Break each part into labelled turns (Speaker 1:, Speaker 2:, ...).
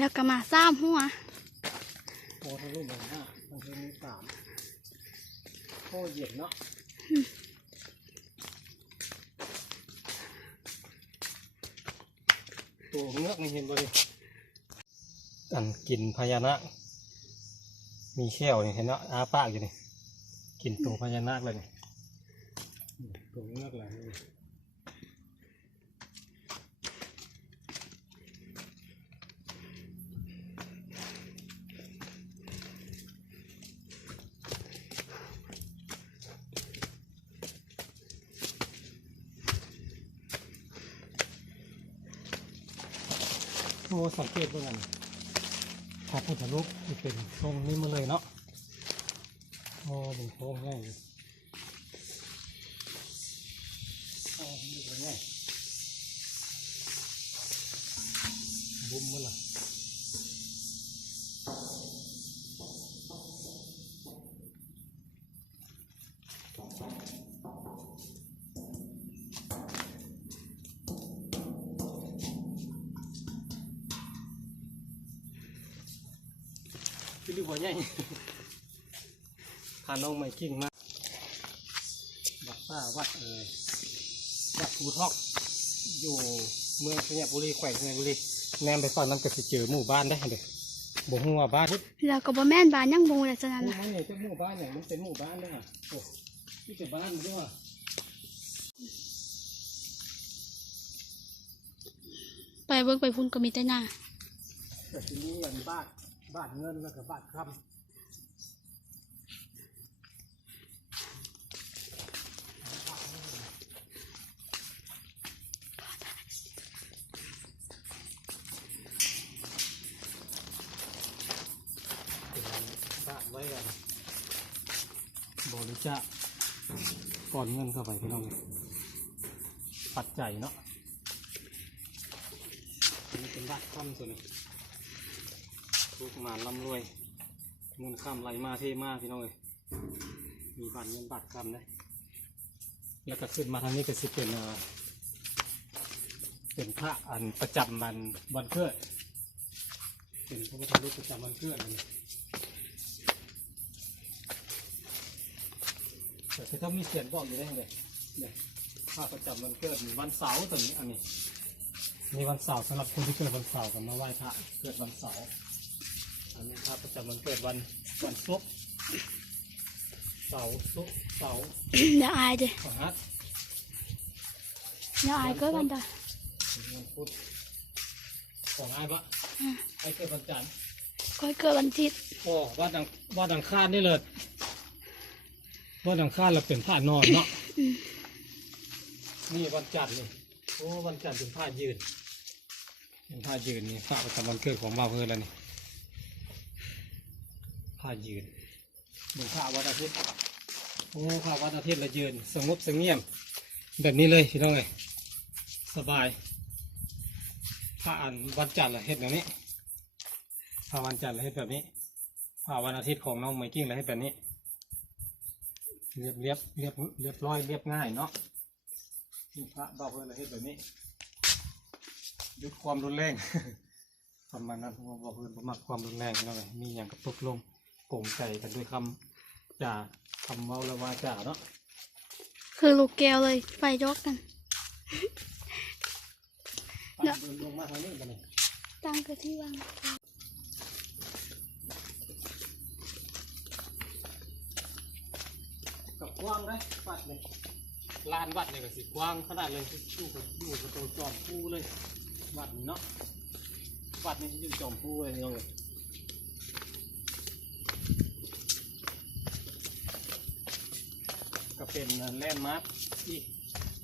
Speaker 1: แล้วก็มาซ้ำหัว
Speaker 2: โอ้ทะลุมาห้าบางทีมีสามโอ้เย็นเนาะตัวเงือกนี่เห็นบ่ดิอันกินพญานาค มีเขี้ยวนี่เห็นเนาะอาปากอยู่นี่ กินตัวพญานาคเลยนี่อืมตัวเงือกอะไโอ้สังเกตเพื่อนพระพุทธรูปที่เป็นทรงนี้มาเลยเนาะโอ้เป็นโค้งง่าย พี่ดูบ่ใหญ่พาน้องไมกิ้งมาวัดป้าวัดเอ่ยวัดภูทอกอยู่เมืองสัญญบุรีแขวงสัญญบุรีแนมไปฝั่งนั้นก็สิเจอหมู่บ้านได้เด้อบ่ฮู้ว่าบ้านพุทธ
Speaker 1: แล้วก็บ่แม่นบานยังบูเลยฉะนั้น
Speaker 2: นี่
Speaker 1: น่ะ
Speaker 2: มันเนี่ยจะหมู่บ้านเนี่ยมันเป็นหมู่บ้านเด้อโอ้ที่เป็นบ้านมันด้วยว่ะ
Speaker 1: ไปเบิ่งไปพุ่นก็มีแต่หน้า
Speaker 2: แต่ทีนี้อันบ้าน บ้านเงินแล้วก็บ้านคำเป็นบ้านไว้กันบริจาคก่อนเงินเข้าไปพี่น้องปัจจัยเนาะอันนี้เป็นบ้านค่ำส่วนหนึ งลูกหมานร่ำรวยเงินค่ำไหลมาเทมากพี่น้องเลยมีบัตรเงินบัตรคำนะแล้วก็ขึ้นมาทางนี้ก็สิเป็นเอ่อเป็นพระอันประจำวันวันเกิดเป็นพระพุทธรูปประจำวันเกิดอันนี้แต่ที่เขามีเขียนบอกอยู่ได้เลยเนี่ยพระประจำวันเกิดวันเสาร์ตัวนี้อันนี้มีวันเสาร์สำหรับคนที่เกิดวันเสาร์กันมาไหว้พระเกิดวันเสาร์ อันนี้พระประจำวันเกิดวันวันศุกร์เสาร์ศุกร์เสาร์
Speaker 1: เดี๋ยวอายเด้อ
Speaker 2: พฤหัส
Speaker 1: เดี๋ยวอายก็กันดา
Speaker 2: วันพุธของอ้ายปะไอ้เกิดวันจันทร์
Speaker 1: ก็เกิดวันอาทิตย์
Speaker 2: โอ้วัดดังวัดดังคาดนี่เลยวัดดังคาดเราเป็นผ้านอนเนาะนี่วันจันทร์นี่โอ้วันจันทร์เป็นผ้ายืนเป็นผ้ายืนนี่พระประจำวันเกิดของบ่าวเพื่อนแล้วนี่ ผ้ายืนเหมือนผ้าวันอาทิตย์โอ้ผ้าวันอาทิตย์ละยืน สงบเสงี่ยม แบบนี้เลยพี่น้องเลยสบายผ้าอันวันจันทร์ละเฮ็ดแบบนี้ผ้าวันจันทร์ละเฮ็ดแบบนี้ผ้าวันอาทิตย์ของน้องไมกิ้งละเฮ็ดแบบนี้ เรียบเรียบเรียบเรียบร้อยเรียบง่ายเนาะนี่พระบ่าวเพื่อนละเฮ็ดแบบนี้ยุดความรุนแรงประมาณนั้นเพราะว่าบ่าวเพื่อนบ่มักความรุนแรงพี่น้องเลยมีอย่างกับตกลง โปร่งใจกันด้วยคำจ่าคำเมาและวาจาเนาะ
Speaker 1: คือลูกแก้วเลยไฟยกกัน
Speaker 2: ตั้งเดินลงมาทางนี้กันเลย
Speaker 1: ตั้งก็ที่วาง
Speaker 2: กับกว้างได้วัดเลยลานวัดเนี่ยก็สิกว้างขนาดเลยอยู่กับอยู่กับตัวจอมผู้เลยวัดนี่เนาะวัดนี่อยู่จอมผู้เลยนี่น้องเลย เป็นแลนด์มาร์คที่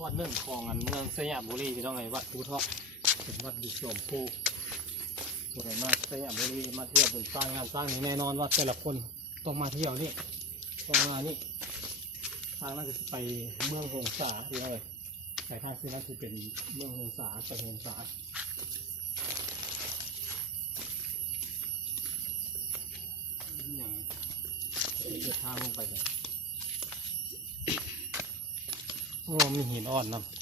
Speaker 2: วัดหนึ่งของอันเมืองสยามบุรีพี่น้องไงวัดภูทอกเป็นวัดอยู่จอมผู้ผู้ใดมาสยามบุรีมาเที่ยวบนสร้างงานสร้างนี่แน่นอนว่าแต่ละคนต้องมาเที่ยวนี่ต้องมานี่ทางนั้นจะไปเมืองหงสาเลยแต่ทางที่นั้นจะเป็นเมืองหงสาไปหงสาอย่างเดินทางลงไปเลยโอ้มีหินอ่อนนำ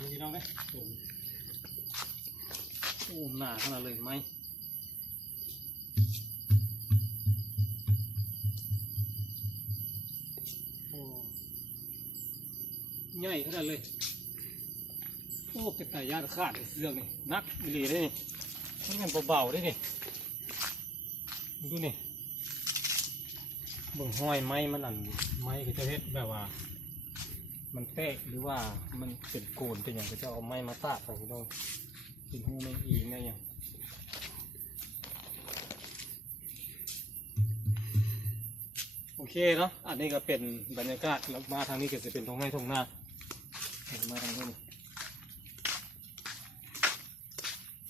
Speaker 2: ดูพี่น้องไหมโอ้หโอ้หนาขนาดเลยไหมโอ้ใหญ่ขนาดเลย โอ้เป็นตายานขาดเลยเรื่องนี่นักอีหลีเลยนี่มันเบาๆได้นี่ ดูนี่เบิ่งห้อยไม้มันอันไม้ก็จะเฮ็ดแบบว่า มันแตกหรือว่ามันเป็นโกนเป็นอย่างก็จะเอาไม้มาตากไปพี่น้องเป็นหูไม่อีไงอย่างโอเคเนาะอันนี้ก็เป็นบรรยากาศแล้วมาทางนี้ก็จะเป็นทงไร่ทงนามาทางนี้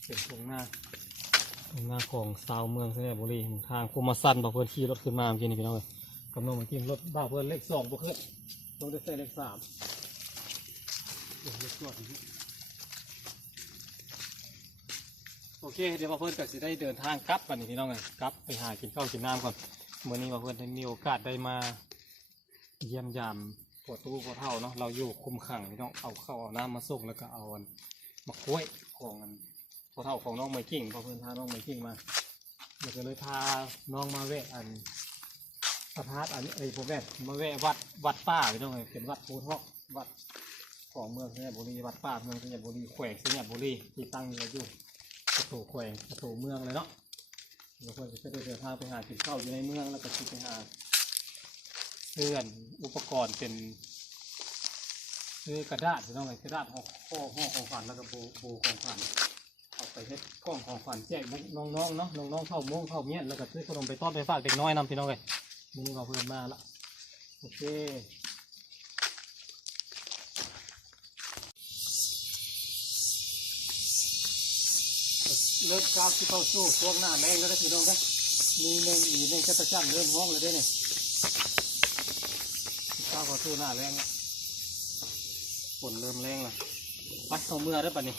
Speaker 2: เป็นทงนา ทงนาของสาวเมืองเสน่ห์บุรีทางภูมิสั้นบ่เพื่อนขี่รถขึ้นมาเมื่อกี้นี่พี่น้องเลยกำลังมากินรถบ้าเพื่อนเลขสองบ่ขึ้นต้องได้ใส่เลขสามโอเคเดี๋ยวเพื่อนก็จะได้เดินทางกลับกันนี่พี่น้องเลยกลับไปหากินข้าวกินน้ำก่อนเมื่อนี้มาเพื่อนได้มีโอกาสได้มาเยี่ยมยามปวดตู้ปวดเท่าเนาะเราอยู่คุมขังพี่น้องเอาข้าวเอาน้ำมาส่งแล้วก็เอานมะกล้วยของอัน อเท่าของน้องไมกิ้งพอเพื่อนพาน้องไมกิ้งมาเดี๋ยวก็เลยพาน้องมาแวะอันพระธาตุอันนี้เอ้ยผมแวะมาแวะวัดวัดป่าไปน้องเลยเป็นวัดภูทอกวัดของเมืองสัญญบุรีวัดป่าเมืองสัญญบุรีแขวงสัญญบุรีที่ตั้งอยู่ประตูแขวงประตูเมืองเลยเนาะเดี๋ยวเพื่อนจะได้เดินทางไปหากินข้าวอยู่ในเมืองแล้วก็จะไปหาเสื่อนอุปกรณ์เป็นซื้อกระดาษพี่น้องเลยกระดาษห่อห่อห่อของขวัญแล้วก็โบโบของขวัญ ไปเฮ็ดกล้องของขวัญแจกน้องๆเนาะน้องๆเข้าโมงเข้าเมียแล้วก็ซื้อขนมไปต้อนไปฝากเด็กน้อยนำพี่น้องเลยมื้อนี้เราเพิ่มมาละโอเคเริ่มก้าวที่เข้าสู้ช่วงหน้าแรงแล้วนะพี่น้องนะมีแมงอีแมงกรจั่นเริ่มห้องเลยเด้เนี่ยก้าวเข้าสู้หน้าแรงฝนเริ่มแรงแล้วไปเอาเมื่อได้ป่ะนี่